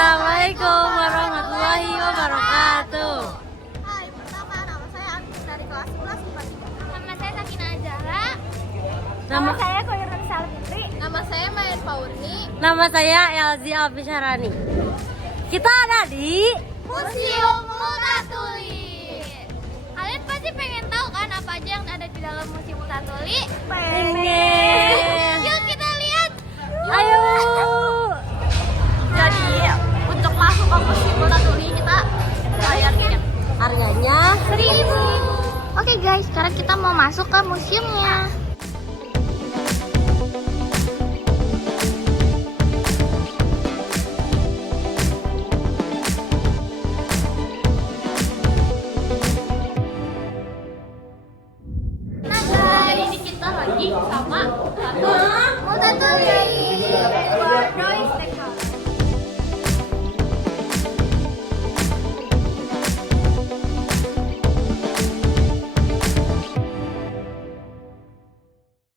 Assalamualaikum warahmatullahi wabarakatuh. Hai, pertama nama saya Agus dari kelas 11 IPA 3. Nama saya Sakina Azara. Nama saya Koirun Salfitri. Nama saya Mayan Paurni. Nama saya Elzi Alfisyarani. Kita ada di Museum Multatuli. Kalian pasti pengen tahu kan apa aja yang ada di dalam Museum Multatuli? pengen. Yuk kita lihat. Ayo. Jadi untuk masuk ke Museum Multatuli kita bayar tiket. Harganya 1.000. Oke guys, sekarang kita mau masuk ke museumnya. Nah guys, Ini kita lagi sama Multatuli. Edward Royce Dekker.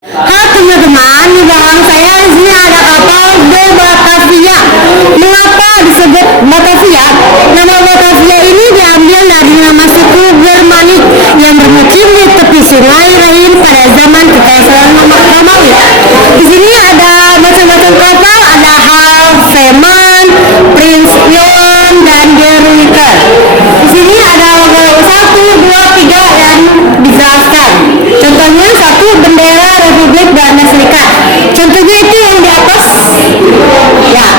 Halo teman-teman, di belakang saya di sini ada kapal The Batavia. Mengapa disebut Batavia? Nama Batavia ini diambil dari nama suku Germanik yang bermukim di tepi sungai Rhine pada zaman Kekaisaran Romawi. Di sini ada macam-macam kapal, ada Havemann, Prince Wilhelm, dan Gericke. Di sini ada logo 1, 2, 3 yang dijelaskan. Contohnya satu bendera Republik Belanda Serikat. Contohnya itu yang di atas. Ya.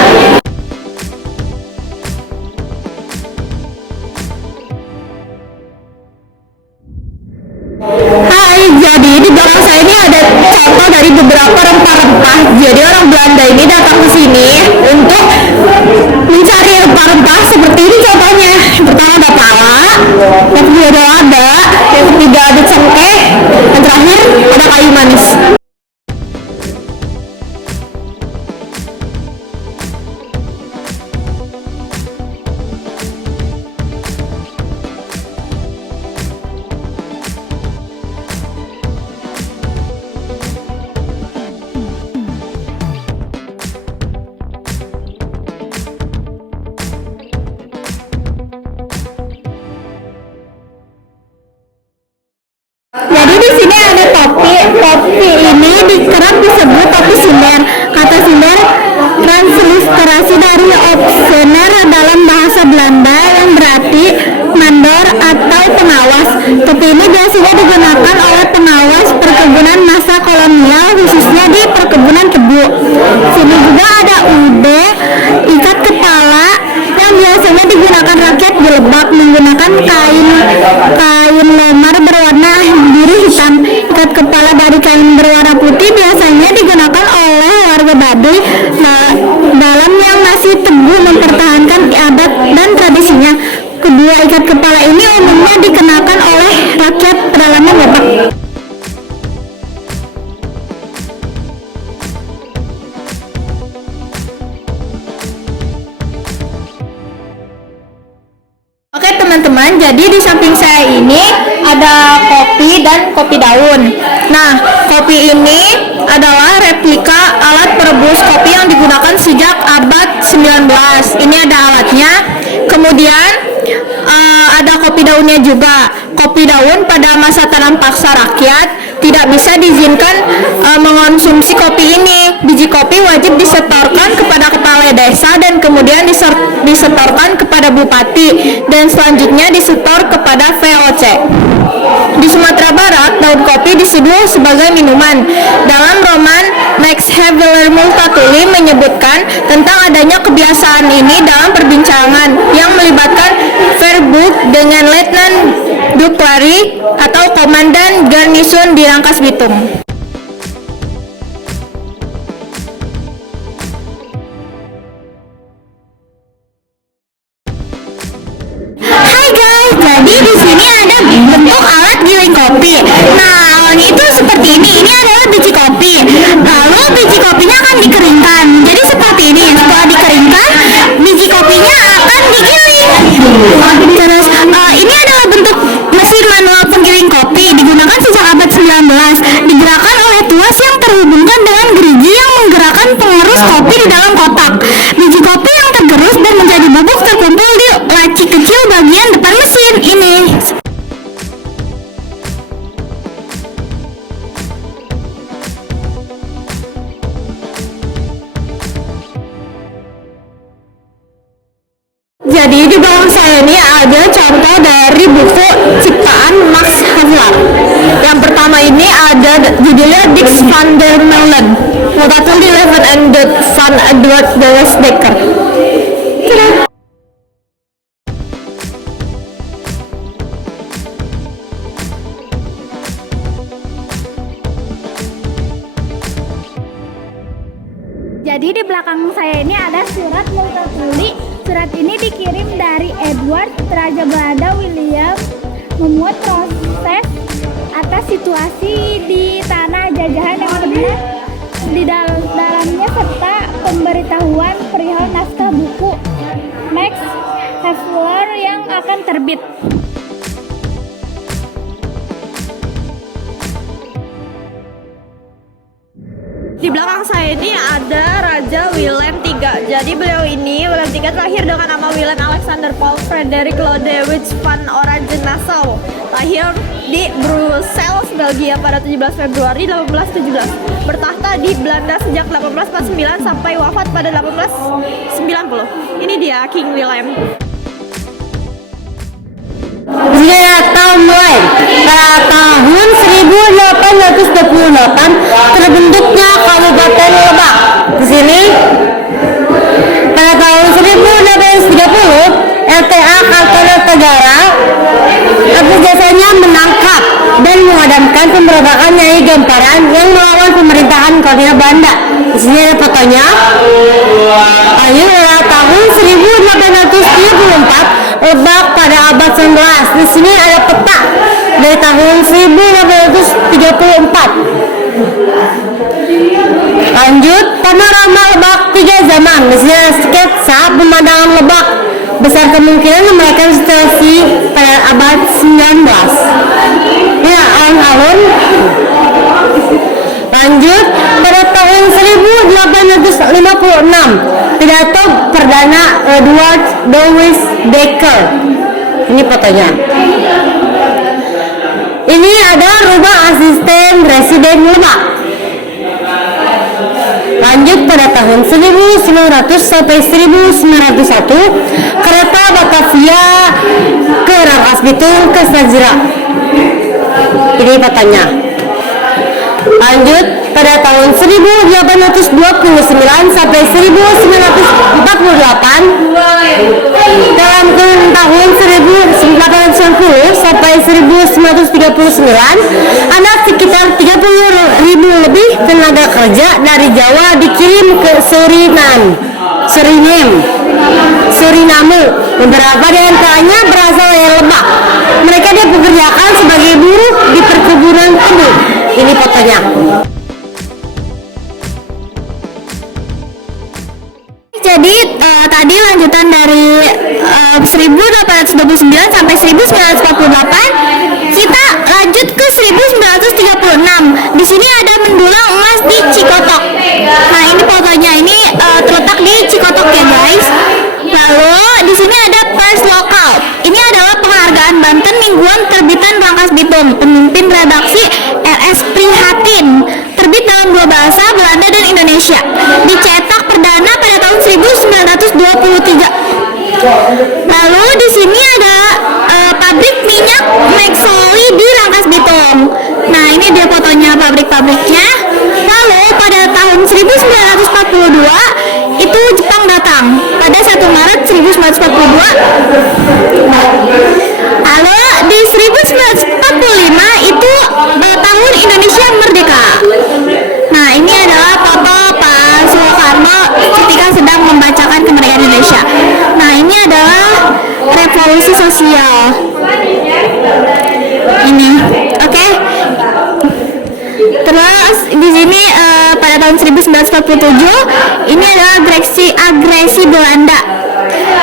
Hai, jadi di belakang saya ini ada contoh dari beberapa rempah-rempah. Jadi orang Belanda ini datang ke sini untuk mencari rempah-rempah seperti ini contohnya. Yang pertama ada pala, yang kedua ada lada, yang ketiga ada cengkeh, dan terakhir ada kayu manis. Jadi di sini ada topi. Topi ini kerap disebut topi sinder. Kata sinder transliterasi dari opsener dalam bahasa Belanda yang berarti mandor atau pengawas. Topi ini biasanya digunakan oleh pengawas perkebunan masa kolonial, khususnya di perkebunan tebu. Sini juga ada ude, ikat kepala yang biasanya digunakan rakyat di Lebak menggunakan kain lemar berwarna biru hitam. Ikat kepala dari kain berwarna putih biasanya digunakan oleh warga Baduy dalam yang masih teguh mempertahankan adat dan tradisinya. Kedua ikat kepala ini umumnya dikenakan oleh rakyat pedalaman Lebak. Oke teman-teman, jadi di samping saya ini ada kopi dan kopi daun. Nah, kopi ini adalah replika alat perebus kopi yang digunakan sejak abad 19. Ini ada alatnya. Kemudian ada kopi daunnya juga. Kopi daun pada masa tanam paksa rakyat tidak bisa diizinkan mengonsumsi kopi ini. Biji kopi wajib disetorkan kepada kepala desa dan kemudian disetorkan kepada bupati dan selanjutnya disetor kepada VOC. Di Sumatera Barat, daun kopi diseduh sebagai minuman. Dalam roman Max Havelaar Multatuli menyebutkan tentang adanya kebiasaan ini dalam perbincangan yang melibatkan Verburg dengan Letnan Duclari atau Komandan Garnison di Rangkas Bitung. Hai guys, jadi di sini ada bentuk alat giling kopi. Nah, alatnya itu seperti ini. Ini adalah biji kopi. Lalu biji kopinya akan dikeringkan. Jadi seperti ini. Setelah dikeringkan, biji kopinya akan digiling. Terus ini adalah bentuk mesin manual penggiling kopi digunakan sejak abad 19. Digerakkan oleh tuas yang terhubungkan dengan gerigi yang menggerakkan pengerus kopi di dalam kotak. Biji kopi yang tergerus dan menjadi bikin ini. Jadi di belakang saya ini ada contoh dari buku ciptaan Max Havelaar. Yang pertama ini ada judulnya Dix van der Meulen, Multatuli Leven en de van Edward de Westdekker. Jadi di belakang saya ini ada surat Multatuli. Surat ini dikirim dari Edward, Raja Belanda William, memuat proses atas situasi di tanah jajahan yang pernah di dalamnya serta pemberitahuan perihal naskah buku Max Havelaar yang akan terbit. Di belakang saya ini ada Raja Willem III. Jadi Willem III terlahir dengan nama Willem Alexander Paul Frederick Lodewijk van Oranje-Nassau. Lahir di Brussels, Belgia pada 17 Februari 1817. Bertahta di Belanda sejak 1849 sampai wafat pada 1890. Ini dia King Willem. Tahun mulai pada tahun 1828 terbentuknya Kabupaten Lebak. Di sini pada tahun 1830 LTA Kartanegara atas jasanya menangkap dan mengadamkan pemberontakan Nyai Gamparan yang melawan pemerintahan kolonial Belanda. Di sini ada fotonya. Lalu pada tahun 1834 Lebak pada abad 19. Di sini ada peta dari tahun 1834. Lanjut, panorama Lebak 3 zaman. Di sini ada sketsa pemandangan Lebak. Besar kemungkinan mereka situasi pada abad 19. Ya, alun-alun. Lanjut, pada tahun 1856 pidato perdana Edward de Westdekker. Ini fotonya. Ini ada rumah asisten residen Lebak. Lanjut, pada tahun 1900 sampai 1901 kereta Batavia ke Rangkas Bitung ke Sajra. Ini fotonya. Lanjut, pada tahun 1829 sampai 1948 dalam kurun tahun 1890 sampai 1939 ada sekitar 30.000 lebih tenaga kerja dari Jawa dikirim ke Suriname. Beberapa di antaranya berasal dari Lebak. Mereka dipekerjakan sebagai buruh di perkebunan tebu. Ini fotonya. Jadi tadi lanjutan dari 1829 sampai 1948, kita lanjut ke 1936. Di sini ada mendulang emas di Cikotok. Nah, ini fotonya ini terletak di Cikotok ya guys. Lalu di sini ada pers lokal. Ini adalah penghargaan Banten mingguan terbitan Rangkas Bitung. Pemimpin redaksi RS Prihatin. Terbit dalam 2 bahasa, Belanda dan Indonesia. Dicetak perdana pada tahun 1923. Lalu di sini ada pabrik minyak Maxoli di Rangkas Bitung. Nah, ini dia fotonya pabrik-pabriknya. Lalu pada tahun 1942 itu Jepang datang pada 1 Maret 1942. Lalu di 1945 itu tahun Indonesia merdeka. Nah, ini adalah foto Pak Soekarno ketika sedang membacakan kemerdekaan Indonesia. Nah, ini adalah revolusi sosial. Ini, oke. Terus di sini pada tahun 1947 ini adalah agresi Belanda.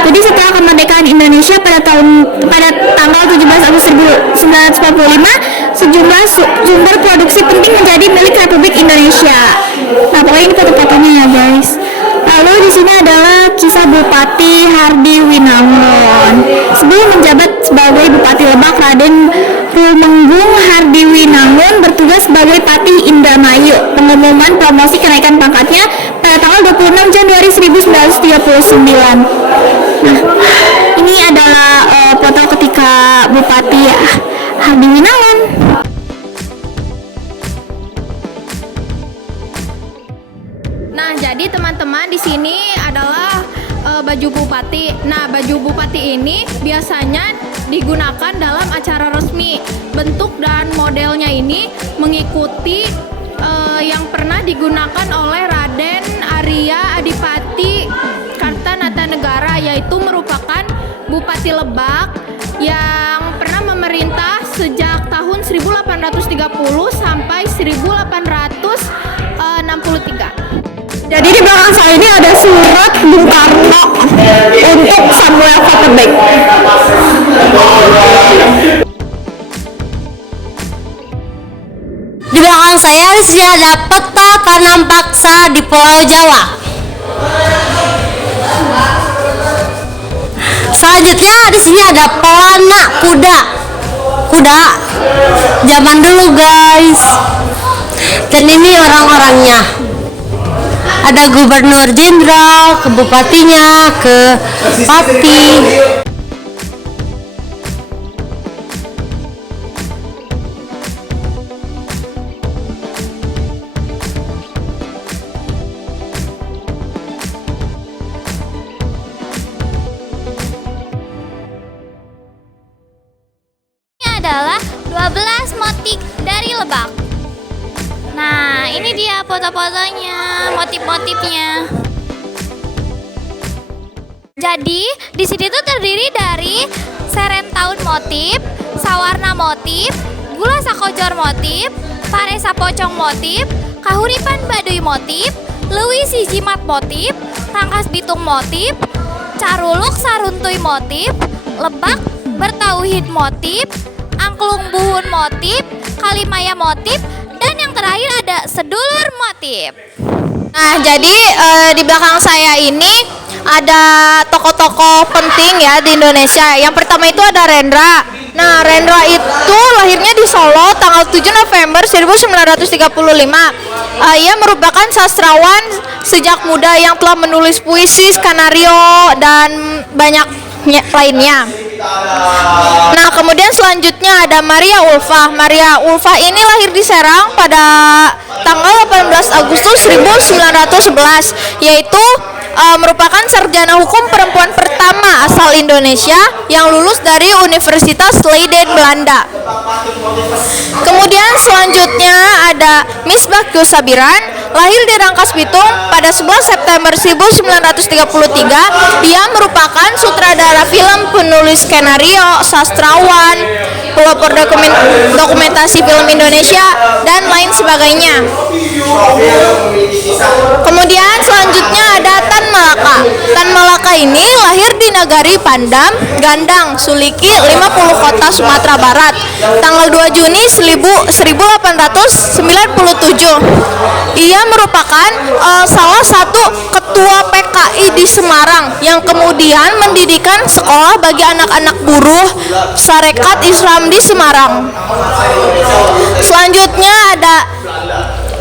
Jadi setelah kemerdekaan Indonesia pada tanggal 17 Agustus 1945, sejumlah sumber produksi penting menjadi milik Republik Indonesia. Nah, pokoknya ini foto-fotonya ya guys. Lalu di sini adalah kisah Bupati Hardi Winangun. Sebelum menjabat sebagai Bupati Lebak, Raden Rumenggung Hardi Winangun bertugas sebagai Patih Indramayu. Pengumuman promosi kenaikan pangkatnya pada tanggal 26 Januari 1939. Nah, ini adalah foto ketika Bupati Hardi Winangun. Nah, jadi teman-teman, di sini adalah baju bupati. Nah, baju bupati ini biasanya digunakan dalam acara resmi. Bentuk dan modelnya ini mengikuti yang pernah digunakan oleh Raden Arya Adipati Kartanegara, yaitu merupakan Bupati Lebak yang pernah memerintah sejak tahun 1830 sampai 1863. Jadi di belakang saya ini ada surat Bung Karno untuk Samuel Fatterbeck. Di belakang saya di sini ada peta tanam paksa di Pulau Jawa. Selanjutnya di sini ada pelana kuda zaman dulu, guys. Dan ini orang-orangnya. Ada gubernur jenderal, ke bupatinya, ke pati. Ini adalah 12 motif dari Lebak. Nah, ini dia foto-fotonya, motif-motifnya. Jadi, di sini tuh terdiri dari Serentaun motif, Sawarna motif, Gula Sakojor motif, Paresa Pocong motif, Kahuripan Baduy motif, Leuwi Sijimat motif, Tangkas Bitung motif, Caruluk Saruntuy motif, Lebak Bertauhid motif, Angklung Buhun motif, Kalimaya motif, dan yang terakhir ada Sedulur motif. Nah, jadi di belakang saya ini ada tokoh-tokoh penting ya di Indonesia. Yang pertama itu ada Rendra. Nah, Rendra itu lahirnya di Solo tanggal 7 November 1935. Ia merupakan sastrawan sejak muda yang telah menulis puisi, skenario, dan banyak lainnya. Nah, kemudian selanjutnya ada Maria Ulfa. Maria Ulfa ini lahir di Serang pada tanggal 18 Agustus 1911, yaitu merupakan sarjana hukum perempuan pertama asal Indonesia yang lulus dari Universitas Leiden, Belanda. Kemudian selanjutnya ada Miss Bagio Sabiran, lahir di Rangkas Bitung pada 11 September 1933. Dia merupakan sutradara film, penulis skenario, sastrawan, pelopor dokumentasi film Indonesia, dan lain sebagainya. Kemudian selanjutnya ada Tan Malaka. Tan Malaka ini lahir di Nagari Pandam, Gandang, Suliki, 50 Kota, Sumatera Barat, tanggal 2 Juni 1897. Ia merupakan salah satu ketua PKI di Semarang yang kemudian mendirikan sekolah bagi anak-anak buruh Sarekat Islam di Semarang. Selanjutnya ada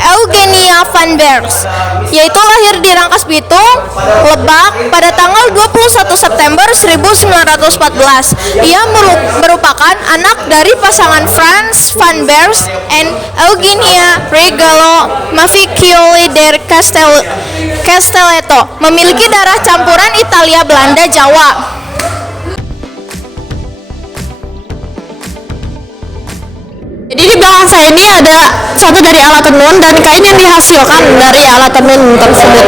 Eugenia van Beers, yaitu lahir di Rangkas Bitung, Lebak pada tanggal 21 September 1914. Ia merupakan anak dari pasangan Frans van Beers and Eugenia Regalo Maficcioli del Castelletto, memiliki darah campuran Italia, Belanda, Jawa. Jadi di belakang saya ini ada satu dari alat tenun dan kain yang dihasilkan dari alat tenun tersebut.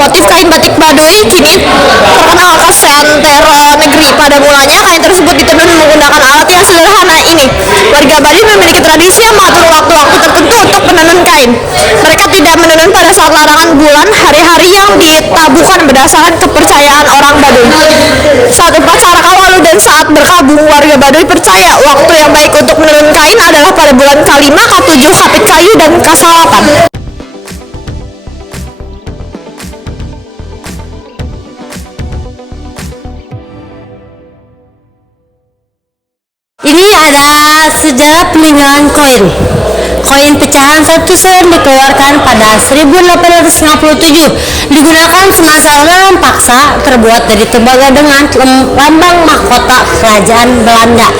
Motif kain batik Baduy kini terkenal ke seantero negeri. Pada mulanya kain tersebut ditenun menggunakan alat yang sederhana ini. Warga Baduy memiliki tradisi yang mengatur waktu-waktu tertentu untuk menenun kain. Mereka tidak menenun pada saat larangan bulan, hari-hari yang ditabuhkan berdasarkan kepercayaan orang Baduy. Saat upacara Kawalu dan saat berkabung, warga Baduy percaya waktu yang baik untuk menenun kain adalah pada bulan K5, K7, Kapit Kayu, dan K8. ada sejarah peninggalan koin. Koin pecahan 1 sen dikeluarkan pada 1857, digunakan semasa ulanan paksa, terbuat dari tembaga dengan lambang mahkota kerajaan Belanda.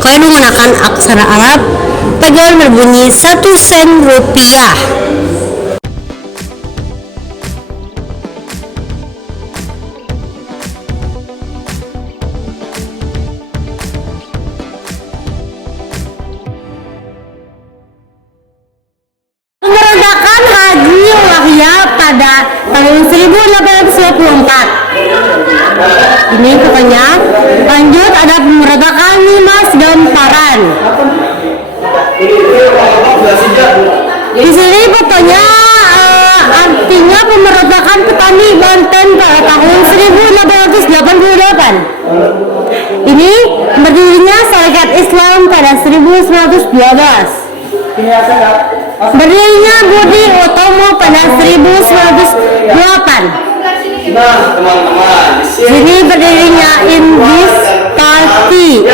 Koin menggunakan aksara Arab, pegangan berbunyi 1 sen rupiah. Pemberontakan Haji Yahya pada tahun 1854. Ini pokoknya. Lanjut ada pemberontakan Nimas Gamparan. Di sini fotonya artinya pemberontakan petani Banten pada tahun 1888. Ini berdirinya Syarikat Islam pada 1912. Berdirinya Budi Utomo pada 1908. Sini berdirinya Indis Party.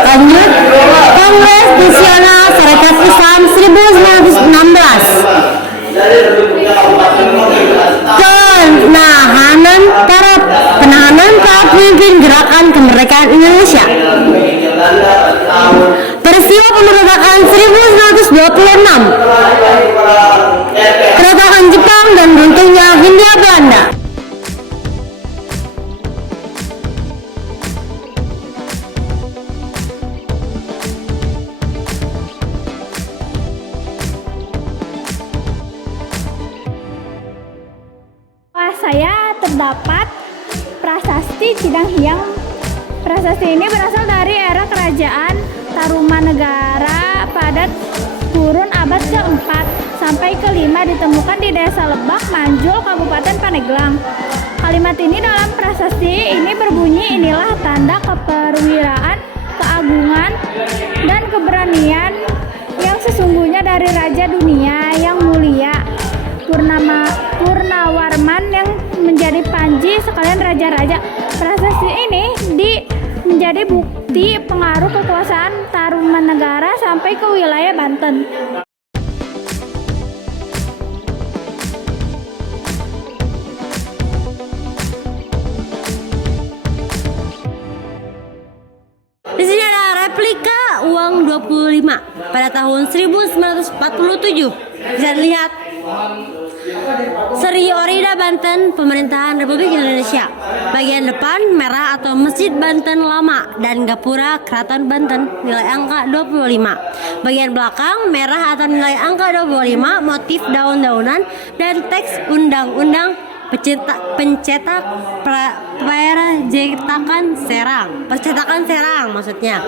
Lanjut, Kongres Nasional Syarikat Islam 1916. Penahanan para pemimpin Gerakan Kemerdekaan Indonesia. Peristiwa pemberontakan 1926. Kedatangan Jepang dan runtuhnya Hindia Belanda. Saya terdapat prasasti Cidang Hiang. Prasasti ini berasal dari era kerajaan Tarumanegara pada kurun abad ke-4 sampai ke-5, ditemukan di Desa Lebak, Manjul, Kabupaten Pandeglang. Kalimat ini dalam prasasti ini berbunyi, inilah tanda keperwiraan, keagungan, dan keberanian yang sesungguhnya dari Raja Dunia yang mulia Purnawarman yang menjadi panji sekalian raja-raja. Prasasti ini menjadi bukti pengaruh kekuasaan Tarumanegara sampai ke wilayah Banten. Di sini ada replika uang 25 pada tahun 1947. Bisa dilihat Seri Orida Banten, Pemerintahan Republik Indonesia. Bagian depan merah atau Masjid Banten Lama dan Gapura Keraton Banten, nilai angka 25. Bagian belakang merah atau nilai angka 25, motif daun-daunan dan teks undang-undang percetakan Serang maksudnya.